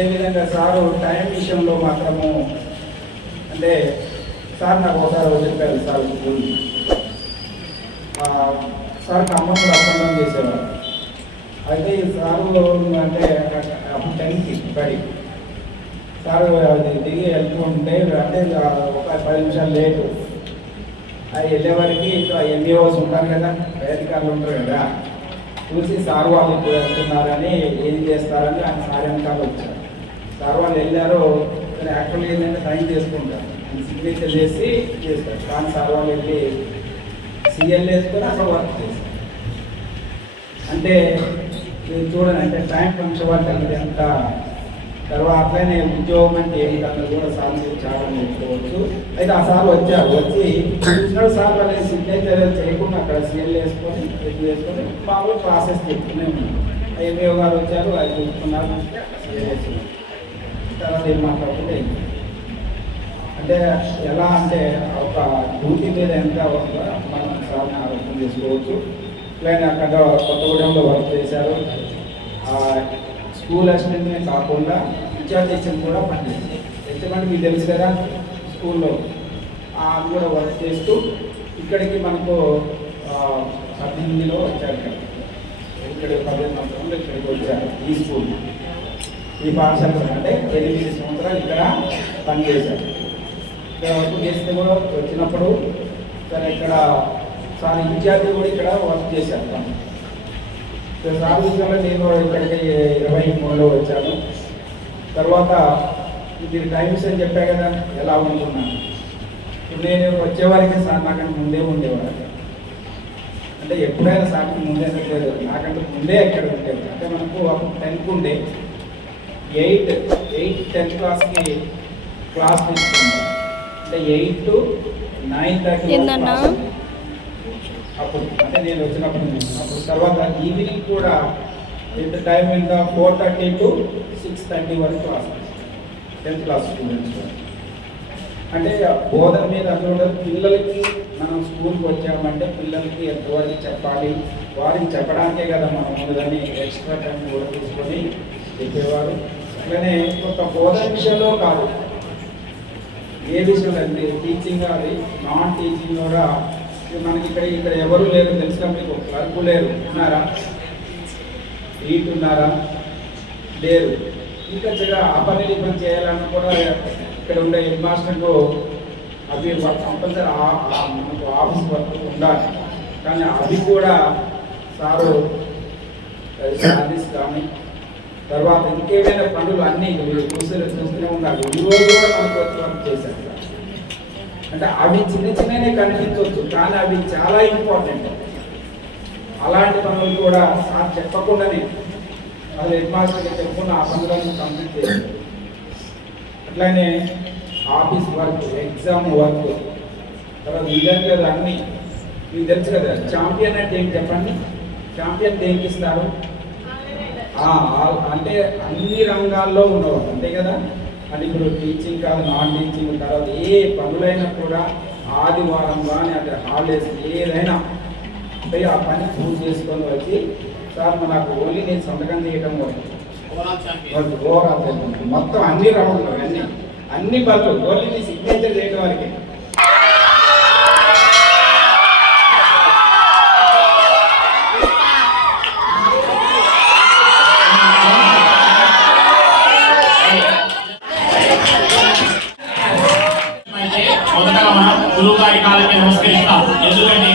అదేవిధంగా sir time విషయంలో మాత్రము అంటే సార్ నాకు ఒకసారి చెప్పారు సార్ స్కూల్ సార్ ఖమ్మంలో అప్పండం చేసేవారు. అయితే ఈ సారు అంటే అప్పుడు టెన్కి బడి సార్ అది దిగి వెళ్తూ ఉంటే అంటే ఒక పది నిమిషాలు లేటు. అది వెళ్ళేవారికి ఇక్కడ ఎంఈఓస్ ఉంటారు కదా అధికారులు ఉంటారు కదా. చూసి సార్ వాళ్ళు వెళ్తున్నారని ఏం చేస్తారని ఆయన సార్ వెనకాల వచ్చారు. సార్ వాళ్ళు కానీ యాక్చువల్గా ఏంటంటే సైన్ చేసుకుంటారు. సిగ్నేచర్ చేసి చేస్తారు. కానీ సార్ వాళ్ళు వెళ్ళి సీఎల్ వేసుకొని అక్కడ వర్క్ చేస్తారు. అంటే మీరు చూడండి అంటే టైం పంక్చువాలిటీ అనేది ఎంత తర్వాత అట్లనే ఉద్యోగం అంటే ఏమిటి అన్నది కూడా సార్ మీరు చాలా నేర్చుకోవచ్చు. అయితే ఆ సార్ వచ్చారు. వచ్చి చూసినాడు సార్ అనేది సిగ్నేచర్ చేయకుండా అక్కడ సీఎల్ వేసుకొని ఇది వేసుకొని మామూలు ప్రాసెస్ చెప్తూనే ఉన్నాం ఎంఏఓ గారు వచ్చారు అది చూసుకున్నారు సీఎల్ వేసుకున్నారు. తర్వాత ఏం అంటే ఎలా అంటే ఒక డ్యూటీ మీద ఎంత మనం సాధన అర్థం చేసుకోవచ్చు. ఇట్లానే అక్కడ కొత్తగూడెంలో వర్క్ చేశారు. ఆ స్కూల్ అసిస్టెంట్నే కాకుండా ఇన్ఛార్జ్ హెచ్ఎం కూడా పనిచేశారు. హెచ్ఎం మీకు తెలుసు కదా స్కూల్లో ఆ అది కూడా వర్క్ చేస్తూ ఇక్కడికి మనకు పద్దెనిమిదిలో వచ్చారు ఇక్కడ. ఇక్కడ పదిహేను సంవత్సరంలో ఇక్కడికి వచ్చారు ఈ స్కూల్ ఈ పాఠశాల అంటే ఎనిమిది సంవత్సరాలు ఇక్కడ పనిచేశారు. ఇక్కడ వర్క్ చేస్తే కూడా వచ్చినప్పుడు తను ఇక్కడ సార్ విద్యార్థులు కూడా ఇక్కడ వర్క్ చేశారు. సార్ విషయంలో నేను ఇక్కడికి ఇరవై మూడులో వచ్చాను. తర్వాత ఇది టైమ్స్ అని చెప్పా కదా ఎలా ఉంటున్నాను ఇప్పుడు నేను వచ్చేవారికి సార్ నాకంటే ముందే ఉండేవాడు అంటే ఎప్పుడైనా సార్ ముందే లేదు నాకంటే ముందే ఎక్కడ ఉండేది అంటే మనకు టెన్త్ ఉండే. ఎయిట్ ఎయిత్ టెన్త్ క్లాస్కి క్లాస్ తీసుకున్నాం అంటే ఎయిట్ టు నైన్? అప్పుడు అంటే నేను వచ్చినప్పుడు అప్పుడు తర్వాత ఈవినింగ్ కూడా ఎంత టైం ఎంత four thirty to six thirty వరకు క్లాస్ టెన్త్ క్లాస్ స్టూడెంట్స్ అంటే బోధన మీద అందులో. పిల్లలకి మనం స్కూల్కి వచ్చామంటే పిల్లలకి ఎంతవరకు చెప్పాలి? వారికి చెప్పడానికే కదా మనం ముందుగానే ఎక్స్ట్రా టైం కూడా తీసుకొని చెప్పేవారు. అట్లనే ఒక బోధన విషయంలో కాదు. ఏ విషయంలో అంటే టీచింగ్ అది నాన్ టీచింగ్ కూడా మనకి ఇక్కడ ఇక్కడ ఎవరు లేరు తెలుసుగా మీకు? క్లర్క్ లేరు. ఉన్నారా? ఈట్ ఉన్నారా లేరు. ఇంకా చిన్న ఆ పని పని చేయాలన్నా కూడా ఇక్కడ ఉండే హెడ్ మాస్టర్కు అవి కంపల్సరీ మనకు ఆఫీస్ వర్క్ ఉండాలి. కానీ అది కూడా సారు సర్వీస్ కానీ తర్వాత ఇంకేమైనా పనులు అన్నీ మీరు చూసే చూస్తూనే ఉండాలి ఈ రోజు కూడా మనకు వచ్చి చేశారు. అంటే అవి చిన్న చిన్ననే కనిపించవచ్చు కానీ అవి చాలా ఇంపార్టెంట్ అలాంటి పనులు కూడా సార్ చెప్పకుండానే అది హెడ్ మాస్టర్కి చెప్పకుండా ఆ పనులను కంప్లీట్ చేయాలి అట్లానే ఆఫీస్ వర్క్ ఎగ్జామ్ వర్క్ తర్వాత ఇదే కదా మీకు తెలుసు కదా ఛాంపియన్ అంటే ఏంటి చెప్పండి? ఛాంపియన్ దేనికి ఇస్తారు? అంటే అన్ని రంగాల్లో ఉన్నవారు అంతే కదా? అంటే ఇప్పుడు టీచింగ్ కాదు నాన్ టీచింగ్ తర్వాత ఏ పనులైనా కూడా ఆదివారం కానీ అంటే హాలిడేస్ ఏదైనా పోయి ఆ పని పూర్తి చేసుకొని వచ్చి సార్ నాకు ఓన్లీ నేను సంతకం చేయడం వరకు ఓవరాల్ మొత్తం అన్ని రౌండ్లు అన్ని అన్ని పనులు ఓన్లీ నీ సిగ్నేచర్ చేయడం వరకే. మొదటగా మనం గురువు గారి కాలకి నమస్కరిస్తాం. ఎందుకంటే